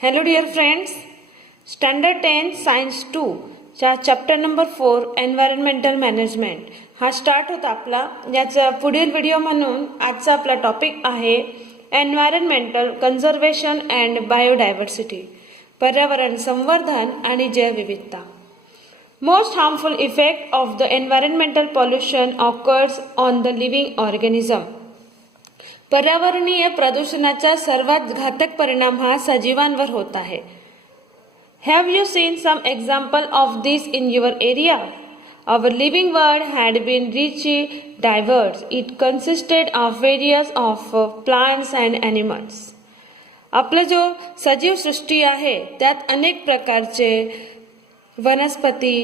Hello dear friends, Standard 10 Science 2 च्या chapter number 4 environmental management हा start होता आपला. याचा पुढील व्हिडिओ म्हणून आजचा आपला टॉपिक आहे एन्व्हायरमेंटल कन्झर्वेशन अँड बायोडायव्हर्सिटी, पर्यावरण संवर्धन आणि जैवविविधता. Most harmful effect of the environmental pollution occurs on the living organism. पर्यावरणीय प्रदूषणाचा सर्वात घातक परिणाम हा सजीवांवर होत आहे. Have you seen some example of this in your area? Our living world had been richly diverse. It consisted of various of plants and animals. आपलं जो सजीव सृष्टी आहे त्यात अनेक प्रकारचे वनस्पती,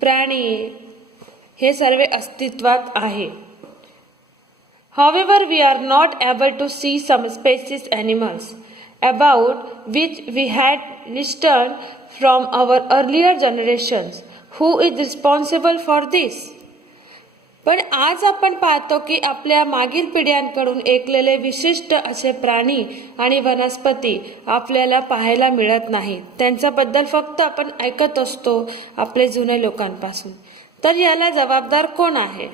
प्राणी हे सर्व अस्तित्वात आहे. However, we are not able to see some species animals about which we had listened from our earlier generations. Who is responsible for this? पण आज आपण पाहतो की आपल्या मागील पिढ्यांकडून ऐकलेले विशिष्ट असे प्राणी आणि वनस्पती आपल्याला पाहायला मिळत नाहीत. त्यांच्याबद्दल फक्त आपण ऐकत असतो आपले जुने लोकांपासून. तर याला जबाबदार कोण आहे?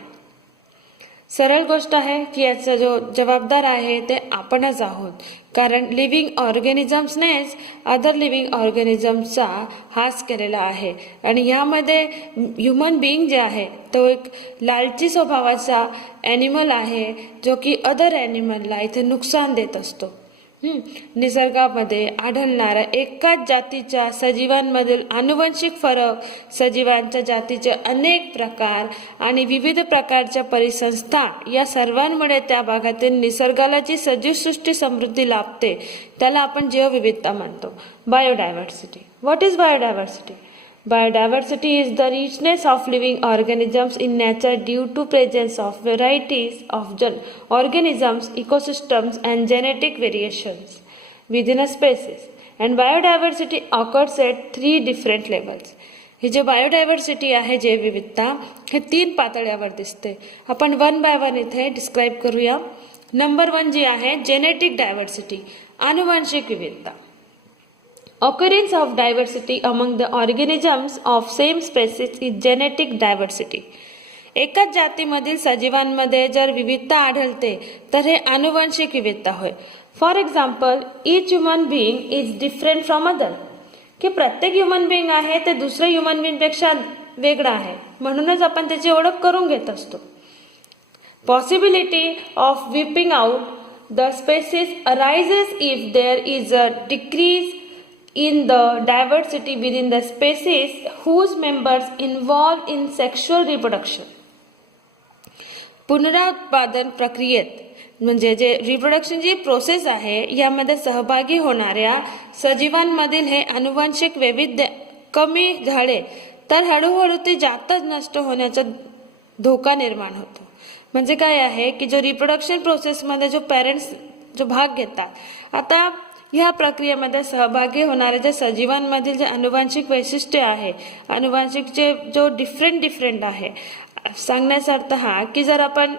सरळ गोष्ट आहे की याचा जो जबाबदार आहे ते आपणच आहोत. कारण लिव्हिंग ऑर्गॅनिझम्सनेच अदर लिव्हिंग ऑर्गॅनिझम्सचा हास केलेला आहे. आणि यामध्ये ह्युमन बिईंग जे आहे तो एक लालची स्वभावाचा ॲनिमल आहे जो की अदर ॲनिमलला इथे नुकसान देत असतो. निसर्गामध्ये आढळणाऱ्या एकाच जातीच्या सजीवांमधील आनुवंशिक फरक, सजीवांच्या जातीचे अनेक प्रकार आणि विविध प्रकारच्या परिसंस्था या सर्वांमुळे त्या भागातील निसर्गाला जी सजीवसृष्टी समृद्धी लाभते त्याला आपण जैवविविधता म्हणतो. Biodiversity. What is biodiversity? Biodiversity is the richness of living organisms in nature due to presence of varieties of organisms, ecosystems and genetic variations within a species. And biodiversity occurs at 3 different levels. ही जे biodiversity आहे जैवविविधता हे 3 पातळ्यावर दिसते. आपण one by one इथे describe करूया. Number 1 जी आहे genetic diversity, आनुवंशिक विविधता. Occurrence of diversity among the organisms of same species is genetic diversity. एकाच जातीमधील सजीवांमध्ये जर विविधता आढळते तर हे आनुवंशिक विविधता होय. For example, each human being is different from other. की प्रत्येक ह्युमन बिईंग आहे ते दुसऱ्या ह्युमन बिईंगपेक्षा वेगळं आहे, म्हणूनच आपण त्याची ओळख करून घेत असतो. Possibility of wiping out the species arises if there is a decrease in the diversity within the species whose members involved in sexual reproduction. पुनरुत्पादन प्रक्रियेत म्हणजे जे रिप्रोडक्शन जी प्रोसेस आहे यामध्ये सहभागी होणाऱ्या सजीवांमधील हे आनुवंशिक वैविध्य कमी झाले तर हळूहळू ते जातच नष्ट होण्याचा धोका निर्माण होतो. म्हणजे काय आहे की जो रिप्रोडक्शन प्रोसेसमध्ये जो पॅरेंट्स जो भाग घेतात, आता ह्या प्रक्रियेमध्ये सहभागी होणाऱ्या ज्या सजीवांमधील जे आनुवंशिक वैशिष्ट्य आहे, आनुवंशिक जो डिफरंट आहे, सांगण्याचा अर्थ हा की जर आपण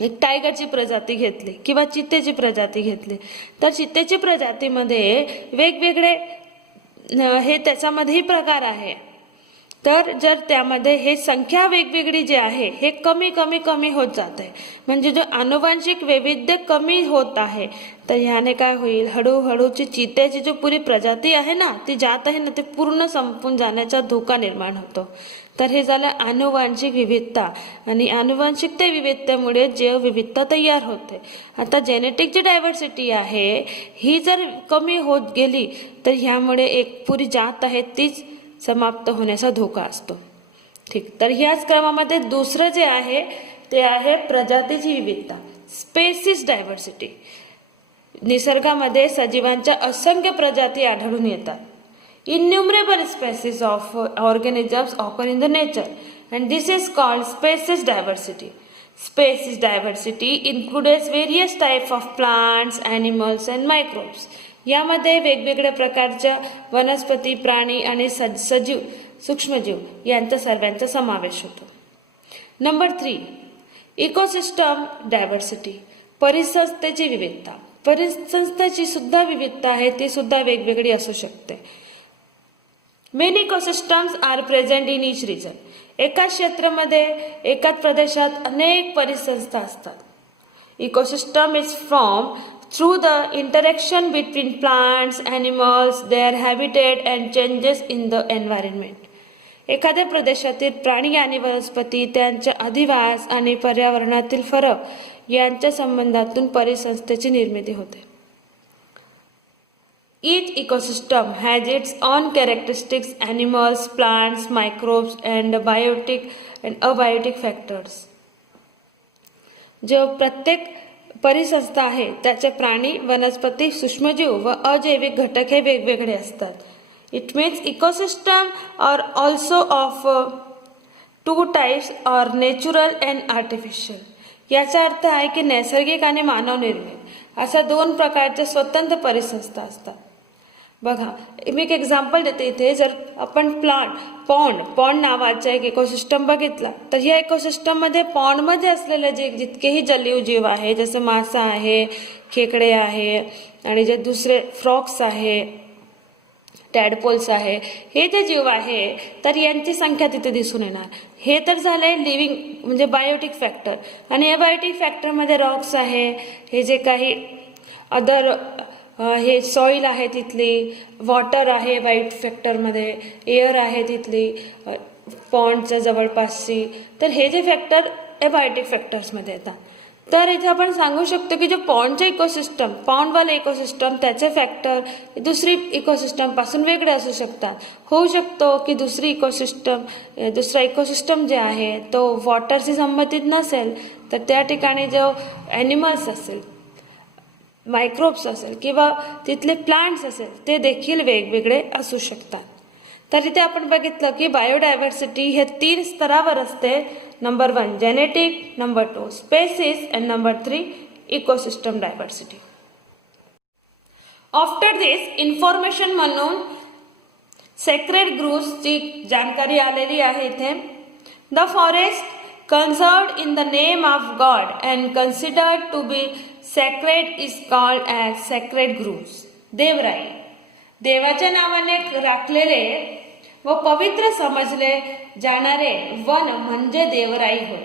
एक टायगरची प्रजाती घेतली किंवा चित्तेची प्रजाती घेतली तर चित्तेची प्रजातीमध्ये वेगवेगळे हे त्याच्यामध्येही प्रकार आहे. तर जर त्यामध्ये हे संख्या वेगवेगळी जी आहे हे कमी होत जात आहे, म्हणजे जो आनुवंशिक वैविध्य कमी होत आहे, तर ह्याने काय होईल, हळूहळूची चितेची जो पुरी प्रजाती आहे ना ती जात आहे ना ते पूर्ण संपून जाण्याचा धोका निर्माण होतो. तर हे झालं आनुवंशिक विविधता आणि आनुवंशिकते विविधतेमुळे जैवविविधता तयार होते. आता जेनेटिक जी डायव्हर्सिटी आहे ही जर कमी होत गेली तर ह्यामुळे एक पुरी जात आहे तीच समाप्त होण्याचा धोका असतो. ठीक, तर ह्याच क्रमामध्ये दुसरं जे आहे ते आहे प्रजातीची विविधता, स्पेसिस डायव्हर्सिटी. निसर्गामध्ये सजीवांच्या असंख्य प्रजाती आढळून येतात. Innumerable species of organisms occur in the nature and this is called species diversity. Species diversity includes various types of plants, animals and microbes. यामध्ये वेगवेगळ्या प्रकारच्या वनस्पती, प्राणी आणि सजीव, सूक्ष्मजीव यांचा सर्वांचा समावेश होतो. नंबर 3, इकोसिस्टम डायव्हर्सिटी, परिसंस्थेची विविधता. परिसंस्थेची सुद्धा विविधता आहे ती सुद्धा वेगवेगळी असू शकते. Many ecosystems are present in each region. एकाच क्षेत्रामध्ये एकाच प्रदेशात अनेक परिसंस्था असतात. Ecosystem is form through the interaction between plants, animals, their habitat and changes in the environment. एखाद्या प्रदेशातील प्राणी आणि वनस्पती त्यांच्या अधिवास आणि पर्यावरणातील फरक यांच्या संबंधातून परिसंस्थेची निर्मिती होते. Each ecosystem has its own characteristics, animals, plants, microbes and biotic and abiotic factors. जो प्रत्येक परिसंस्था आहे त्याचे प्राणी, वनस्पती, सूक्ष्मजीव व अजैविक घटक हे वेगवेगळे असतात. It means ecosystem are also of two types or natural and artificial. याचा अर्थ आहे की नैसर्गिक आणि मानवनिर्मित अशा दोन प्रकारच्या स्वतंत्र परिसंस्था असतात. बघा, मी एक एक्झाम्पल देते इथे. जर आपण पॉन्ड नावाचा एक इकोसिस्टम बघितला तर या इकोसिस्टममध्ये पॉन्डमध्ये असलेले जे जितकेही जलीय जीव आहे, जसं मासा आहे, खेकडे आहे आणि जे दुसरे फ्रॉक्स आहे, टॅडपोल्स आहे, हे जे जीव आहे तर यांची संख्या तिथे दिसून येणार. हे तर झालंय लिव्हिंग म्हणजे बायोटिक फॅक्टर. आणि अबायोटिक फॅक्टरमध्ये रॉक्स आहे, हे जे काही अदर हे सॉईल आहे तिथली, वॉटर आहे बायोटिक फॅक्टरमध्ये, एअर आहे तिथली पॉन्डच्या जवळपासची, तर हे जे फॅक्टर एबायोटिक फॅक्टर्समध्ये येतात. तर इथे आपण सांगू शकतो की जे पॉन्डचे इकोसिस्टम, पॉन्डवाले इकोसिस्टम त्याचे फॅक्टर दुसरी इकोसिस्टम पासून वेगळे असू शकतात. होऊ शकतो की दुसरा इकोसिस्टम जे आहे तो वॉटरशी संबंधित नसेल तर त्या ठिकाणी जो ॲनिमल्स असेल, मायक्रोब्स असेल किंवा तिथले प्लांट्स असेल ते देखील वेगवेगळे असू शकतात. तर इथे आपण बघितलं की बायोडायव्हर्सिटी हे 3 स्तरावर असते. Number 1 genetic, number 2 species and number 3 ecosystem diversity. After this information म्हणून सेक्रेड ग्रुव्सची जानकारी आलेली आहे इथे. The forest conserved in the name of God and considered to be sacred is called as sacred groves. देवराई, देवाच्या नावाने राखलेले व पवित्र समजले जाणारे वन म्हणजे देवराई होय.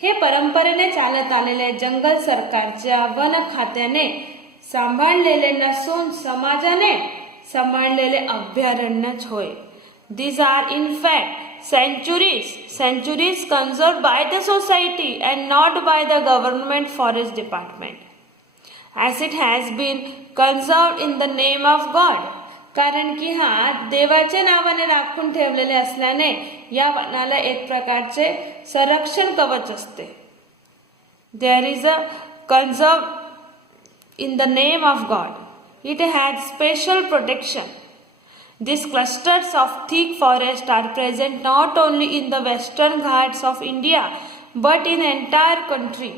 हे परंपरेने चालत आलेले जंगल सरकारच्या वन खात्याने सांभाळलेले नसून समाजाने सांभाळलेले अभयारण्यच होय. These are in fact sanctuaries conserved by the society and not by the government forest department, as it has been conserved in the name of God. कारण की हा देवाच्या नावाने राखून ठेवलेले असल्याने या वनाला एक प्रकारचे संरक्षण कवच असते. There is a conserved in the name of God. It has special protection. These clusters of thick forest are present not only in the western Ghats of India but in entire country.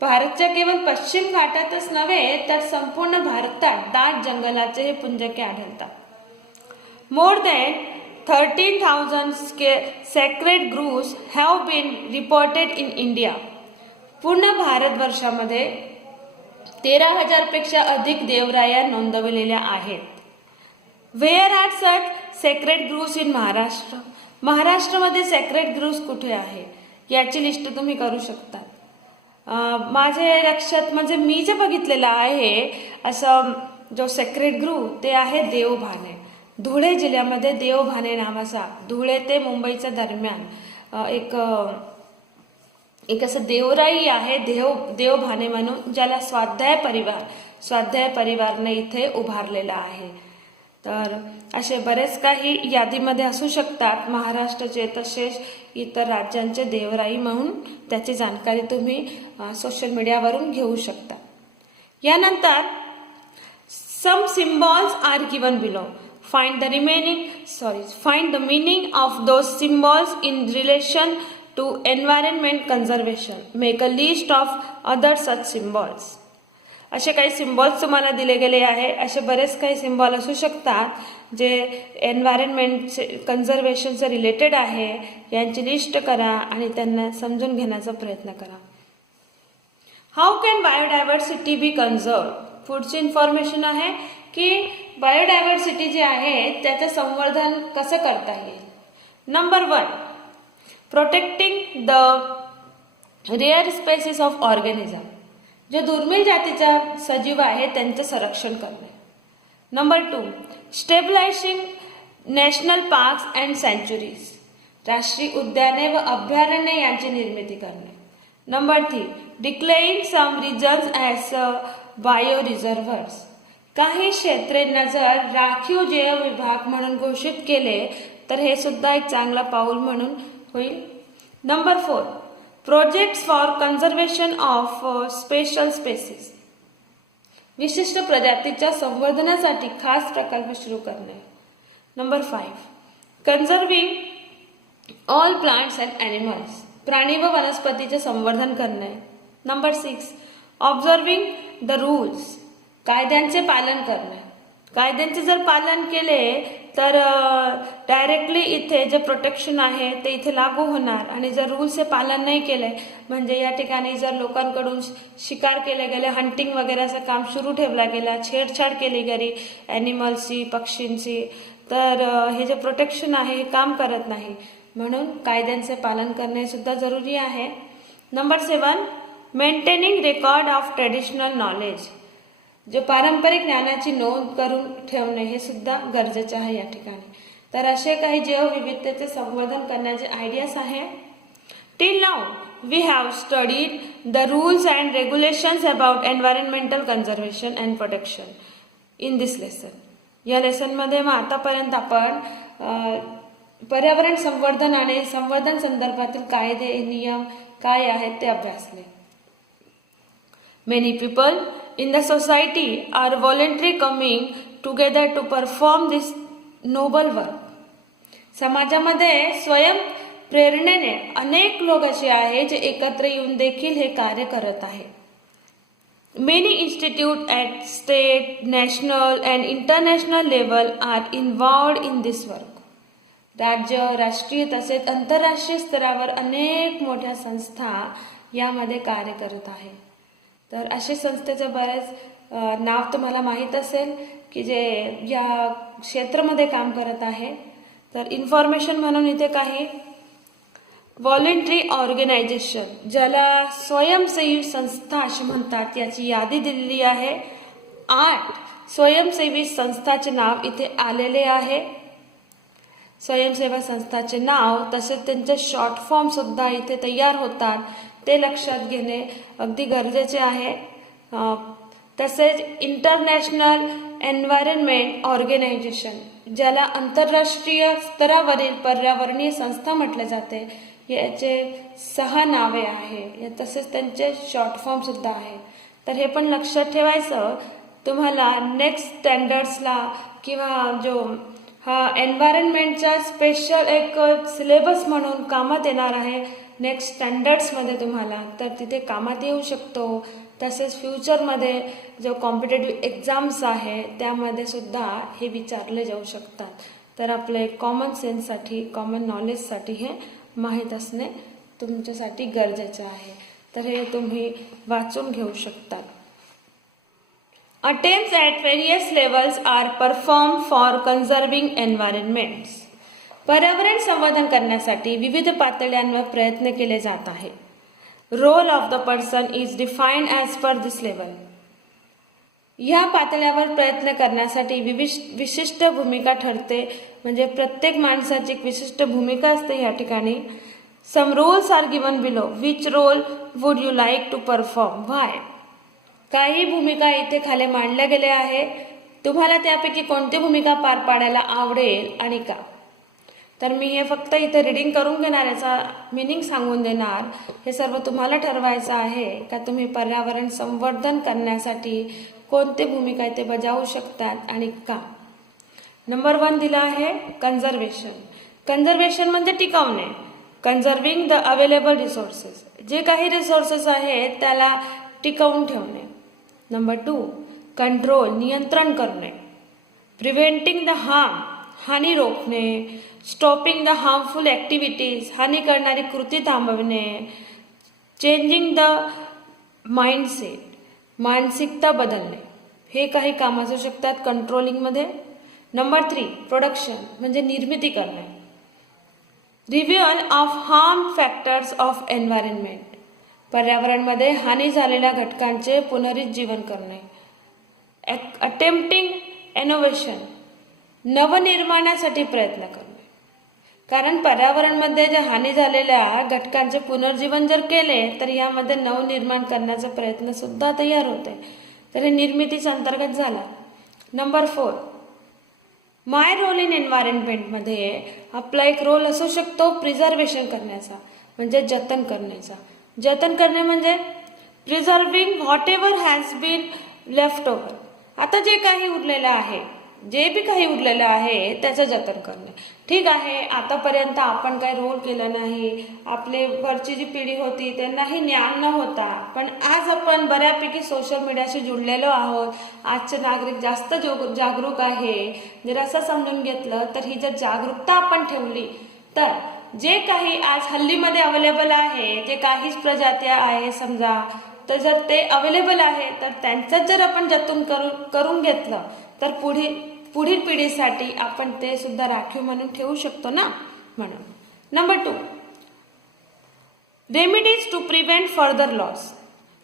भारतच्या केवळ पश्चिम घाटातच नव्हे तर संपूर्ण भारतात दाट जंगलाचे हे पुंजके आढळतात. More than 13,000 sacred groves have been reported in India. पूर्ण भारतवर्षामध्ये 13,000 पेक्षा अधिक देवराया नोंदवलेल्या आहेत. Where are such sacred groves in Maharashtra? महाराष्ट्रामध्ये सेक्रेड ग्रुव्स कुठे आहे याची लिस्ट तुम्ही करू शकता. माझ्या लक्षात म्हणजे मी जे बघितलेलं आहे असं जो सेक्रेड ग्रुव्ह ते आहे देवभाने. धुळे जिल्ह्यामध्ये देवभाने नावाचा धुळे ते मुंबईच्या दरम्यान एक असं देवराई आहे देवभाने म्हणून, ज्याला स्वाध्याय परिवारने इथे उभारलेला आहे. तर असे बरेच काही यादीमध्ये असू शकतात महाराष्ट्राचे, तसेच इतर राज्यांचे देवराई म्हणून त्याची जानकारी तुम्ही सोशल मीडियावरून घेऊ शकता. यानंतर some symbols are given below. Find the meaning of those symbols in relation to environment conservation. Make a list of other such symbols. असे काही सिम्बॉल्स तुम्हाला दिले गेले आहे. असे बरेच काही सिम्बॉल असू शकतात जे एन्व्हायरमेंट कन्झर्वेशनचे रिलेटेड आहे. यांची लिस्ट करा आणि त्यांना समजून घेण्याचा प्रयत्न करा. How can biodiversity be conserve? पुढची इन्फॉर्मेशन आहे की बायोडायव्हर्सिटी जे आहे त्याचं संवर्धन कसं करता येईल. Number 1, protecting the rare species of organism. जे दुर्मिळ जातीच्या सजीव आहेत त्यांचं संरक्षण करणे. Number 2, stabilising national parks and sanctuaries. राष्ट्रीय उद्याने व अभयारण्य यांची निर्मिती करणे. Number 3, declaring some regions as bio reserves. काही क्षेत्रेंना जर राखीव जैव विभाग म्हणून घोषित केले तर हे सुद्धा एक चांगला पाऊल म्हणून होईल. Number 4, projects for conservation of special species. विशिष्ट प्रजातीच्या संवर्धनासाठी खास प्रकल्प सुरू करणे. Number 5, conserving all plants and animals. प्राणी व वनस्पतीचे संवर्धन करणे. Number 6, observing the rules. कायद्यांचे पालन करणे. कायद्यांचे जर पालन केले तर डायरेक्टली इथे जे प्रोटेक्शन आहे ते इथे लागू होणार आणि जर रूल्सचे पालन नाही केले म्हणजे या ठिकाणी जर लोकांकडून शिकार केले गेले, हंटिंग वगैरेचं काम सुरू ठेवला गेला, छेडछाड केली गेली ॲनिमल्सची, पक्षींची, तर हे जे प्रोटेक्शन आहे हे काम करत नाही. म्हणून कायद्यांचे पालन करणे सुद्धा जरुरी आहे. Number 7, maintaining record of traditional knowledge. जे पारंपरिक ज्ञानाची नोंद करून ठेवणे हे सुद्धा गरजेचे आहे या ठिकाणी. तर असे काही जैवविविधतेचे संवर्धन करण्याचे आयडियाज आहे. Till now we have studied the rules and regulations about environmental conservation and protection in this lesson. या लेसनमध्ये मग आतापर्यंत आपण पर्यावरण संवर्धन आणि संवर्धन संदर्भातील कायदे, नियम काय आहेत ते अभ्यासले. Many people in the society are voluntarily coming together to perform this noble work. समाजामध्ये स्वयं प्रेरणेने अनेक लोक असे आहेत जे एकत्र येऊन देखील हे कार्य करत आहेत. Many institutes at state, national and international level are involved in this work. राज्य, राष्ट्रीय तसेच आंतरराष्ट्रीय स्तरावर अनेक मोठ्या संस्था यामध्ये कार्य करत आहेत. तर असे संस्थेचं बरेच नाव तुम्हाला माहीत असेल की जे या क्षेत्रामध्ये काम करत आहे. तर इन्फॉर्मेशन म्हणून इथे काही व्हॉलेंटरी ऑर्गनायझेशन, ज्याला स्वयंसेवी संस्था अशी म्हणतात, याची यादी दिलेली आहे. 8 स्वयंसेवी संस्थाचे नाव इथे आलेले आहे. स्वयंसेवा संस्थाचे नाव तसेच त्यांचे शॉर्ट फॉर्म सुद्धा इथे तयार होतात, ते लक्षात घेणे अगदी गरजेचे आहे. तसेच इंटरनॅशनल एन्व्हायरमेंट ऑर्गनायझेशन, ज्याला आंतरराष्ट्रीय स्तरावरील पर्यावरणीय संस्था म्हटले जाते, याचे 6 नावे आहे. तसेच त्यांचे शॉर्ट फॉर्म सुद्धा आहे. तर हे पण लक्षात ठेवायचं. तुम्हाला नेक्स्ट स्टँडर्ड्सला किंवा जो हा एन्व्हायरमेंटचा स्पेशल एक सिलेबस म्हणून कामात येणार आहे नेक्स्ट स्टँडर्ड्समध्ये तुम्हाला, तर तिथे कामात येऊ शकतो. तसेच फ्युचरमध्ये जो कॉम्पिटेटिव्ह एक्झाम्स आहे त्यामध्ये सुद्धा हे विचारले जाऊ शकतात. तर आपले कॉमन सेन्ससाठी, कॉमन नॉलेजसाठी हे माहीत असणे तुमच्यासाठी गरजेचं आहे. तर हे तुम्ही वाचून घेऊ शकतात. Attempts at various levels are performed for conserving environments. पर्यावरण संवर्धन करण्यासाठी विविध पातळ्यांवर प्रयत्न केले जात आहे. Role of the person is defined as per this level. ह्या पातळ्यावर प्रयत्न करण्यासाठी विशिष्ट भूमिका ठरते. म्हणजे प्रत्येक माणसाची एक विशिष्ट भूमिका असते या ठिकाणी. Some roles are given below. Which role would you like to perform? Why? काही भूमिका इथे खाली मांडल्या गेल्या आहे. तुम्हाला त्यापैकी कोणती भूमिका पार पाडायला आवडेल आणि का? तर मी हे फक्त इथे रीडिंग करून घेणार, याचा मिनिंग सांगून देणार. हे सर्व तुम्हाला ठरवायचं आहे का तुम्ही पर्यावरण संवर्धन करण्यासाठी कोणती भूमिका इथे बजावू शकतात आणि का. नंबर 1 दिला आहे कन्झर्वेशन. कन्झर्वेशन म्हणजे टिकवणे. Conserving the available resources. जे काही रिसोर्सेस आहेत त्याला टिकवून ठेवणे. नंबर 2 कंट्रोल, नियंत्रण करणे. प्रिव्हेंटिंग द हार्म, हानी रोखणे. स्टॉपिंग द हार्मफुल ॲक्टिव्हिटीज, हानी करणारी कृती थांबवणे. चेंजिंग द माइंडसेट, मानसिकता बदलणे, हे काही काम असू शकतात कंट्रोलिंगमध्ये. नंबर 3 प्रोडक्शन म्हणजे निर्मिती करणे. रिव्ह्युअल of harm factors of environment, पर्यावरणमध्ये हानी झालेल्या घटकांचे पुनरुज्जीवन करणे. अटेम्प्टिंग इनोव्हेशन, नवनिर्माणासाठी प्रयत्न करणे. कारण पर्यावरणमध्ये ज्या हानी झालेल्या घटकांचे पुनर्जीवन जर केले तर यामध्ये नवनिर्माण करण्याचा प्रयत्न सुद्धा तयार होते, तर हे निर्मितीच्या अंतर्गत झाला. नंबर 4 माय रोल इन एन्व्हायरमेंटमध्ये आपला एक रोल असू शकतो प्रिझर्वेशन करण्याचा, म्हणजे जतन करण्याचा. जतन करणे म्हणजे preserving whatever has been left over. आता जे काही उरलेलं आहे, जे बी काही उरलेलं आहे त्याचं जतन करणे. ठीक आहे, आतापर्यंत आपण काही रोल केला नाही, आपले वरची जी पिढी होती त्यांनाही ज्ञान न होता, पण आज आपण बऱ्यापैकी सोशल मीडियाशी जुळलेलो आहोत. आजचे नागरिक जास्त जागरूक आहे. जर असं समजून घेतलं तर ही जर जागरूकता आपण ठेवली तर जे काही आज हल्लीमध्ये अवेलेबल आहे, जे काहीच प्रजात्या आहे समजा, तर जर ते अवेलेबल आहे तर त्यांचं जर आपण जतन करून घेतलं तर पुढील पिढीसाठी आपण ते सुद्धा राखीव म्हणून ठेवू शकतो ना. म्हणून number 2 remedies to prevent further loss,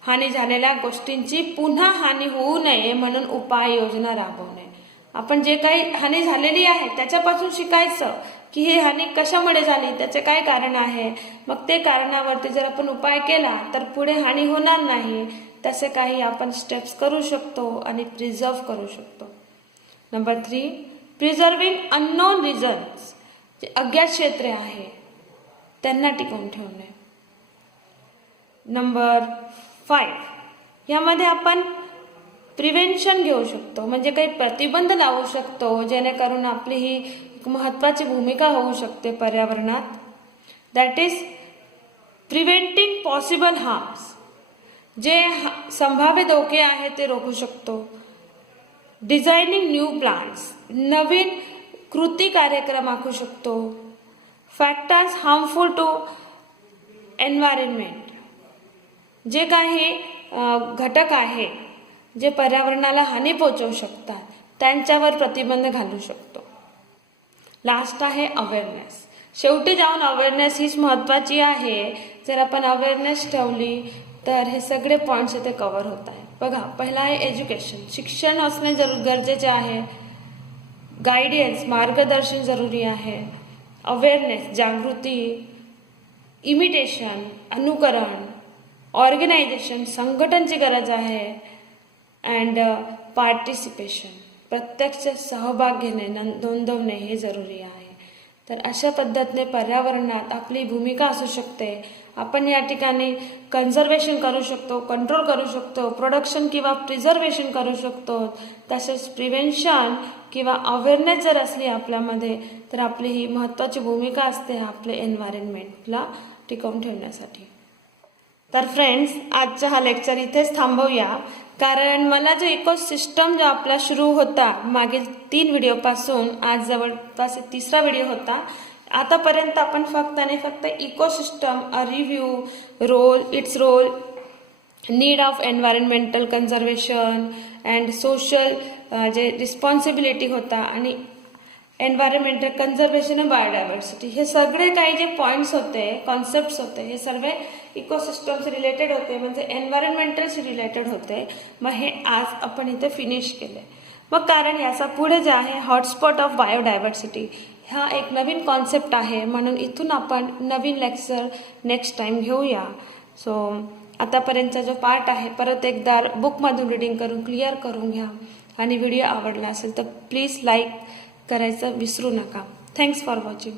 हानी झालेल्या गोष्टींची पुन्हा हानी होऊ नये म्हणून उपाययोजना राबवणे. आपण जे काही हानी झालेली आहे त्याच्यापासून शिकायचं की ही हानी कशामुळे झाली, त्याचे काय कारण आहे. मग ते कारणावरती जर आपण उपाय केला तर पुढे हानी होणार नाही. तसे काही आपण स्टेप्स करू शकतो आणि प्रिझर्व करू शकतो. नंबर 3 प्रिझर्विंग अननोन रिजन्स, जे अज्ञात क्षेत्रे आहे त्यांना टिकवून ठेवणे. नंबर 5 यामध्ये आपण प्रिव्हेन्शन घेऊ शकतो, म्हणजे काही प्रतिबंध लावू शकतो जेणेकरून आपली ही एक महत्त्वाची भूमिका होऊ शकते पर्यावरणात. That is preventing possible harms, जे संभाव्य धोके आहे ते रोखू शकतो. डिझायनिंग न्यू प्लान्स, नवीन कृती कार्यक्रम आखू शकतो. फॅक्टर्स हार्मफुल टू एन्व्हायरमेंट, जे काही घटक आहे जे पर्यावरणाला हानी पोहोचवू शकतात त्यांच्यावर प्रतिबंध घालू शकतो. लास्ट आहे अवेअरनेस. शेवटी जाऊन अवेअरनेस हीच महत्त्वाची आहे. जर आपण अवेअरनेस ठेवली तर हे सगळे पॉईंट्स इथे कव्हर होत आहे. बघा, पहिला आहे एज्युकेशन, शिक्षण असणे गरजेचे आहे. गायडन्स, मार्गदर्शन जरुरी आहे. अवेअरनेस, जागृती. इमिटेशन, अनुकरण. ऑर्गनायझेशन, संघटनची गरज आहे. अँड पार्टिसिपेशन, प्रत्यक्ष सहभाग घेणे, नोंदवणे हे जरुरी आहे. तर अशा पद्धतीने पर्यावरणात आपली भूमिका असू शकते. आपण या ठिकाणी कन्झर्वेशन करू शकतो, कंट्रोल करू शकतो, प्रोडक्शन किंवा प्रिझर्वेशन करू शकतो. तसेच प्रिव्हेन्शन किंवा अवेअरनेस जर असली आपल्यामध्ये तर आपली ही महत्त्वाची भूमिका असते आपले एन्व्हायरमेंटला टिकवून ठेवण्यासाठी. तर फ्रेंड्स, आजचा हा लेक्चर इथेच थांबवूया, कारण मला जो इकोसिस्टम जो आपला सुरू होता मागील 3 व्हिडिओपासून आज जवळपास 3रा व्हिडिओ होता. आतापर्यंत आपण फक्त आणि फक्त ecosystem, review, role, it's role, need of environmental conservation and social जे रिस्पॉन्सिबिलिटी होता आणि एन्व्हायरमेंटल कन्झर्वेशन अँड बायोडायव्हर्सिटी, हे सगळे काही जे पॉईंट्स होते, कॉन्सेप्ट्स होते, हे सर्व इकोसिस्टम्स रिलेटेड होते, म्हणजे एन्व्हायरमेंटलशी रिलेटेड होते. मग हे आज आपण इथे फिनिश केले. मग कारण याचा पुढे जे आहे हॉटस्पॉट ऑफ बायोडायव्हर्सिटी हा एक नवीन कॉन्सेप्ट आहे, म्हणून इथून आपण नवीन लेक्चर नेक्स्ट टाइम घेऊया. सो आतापर्यंतचा जो पार्ट आहे परत एकदा बुकमधून रीडिंग करून क्लिअर करून घ्या. आणि व्हिडिओ आवडला असेल तर प्लीज लाईक करायचं विसरू नका. Thanks for watching.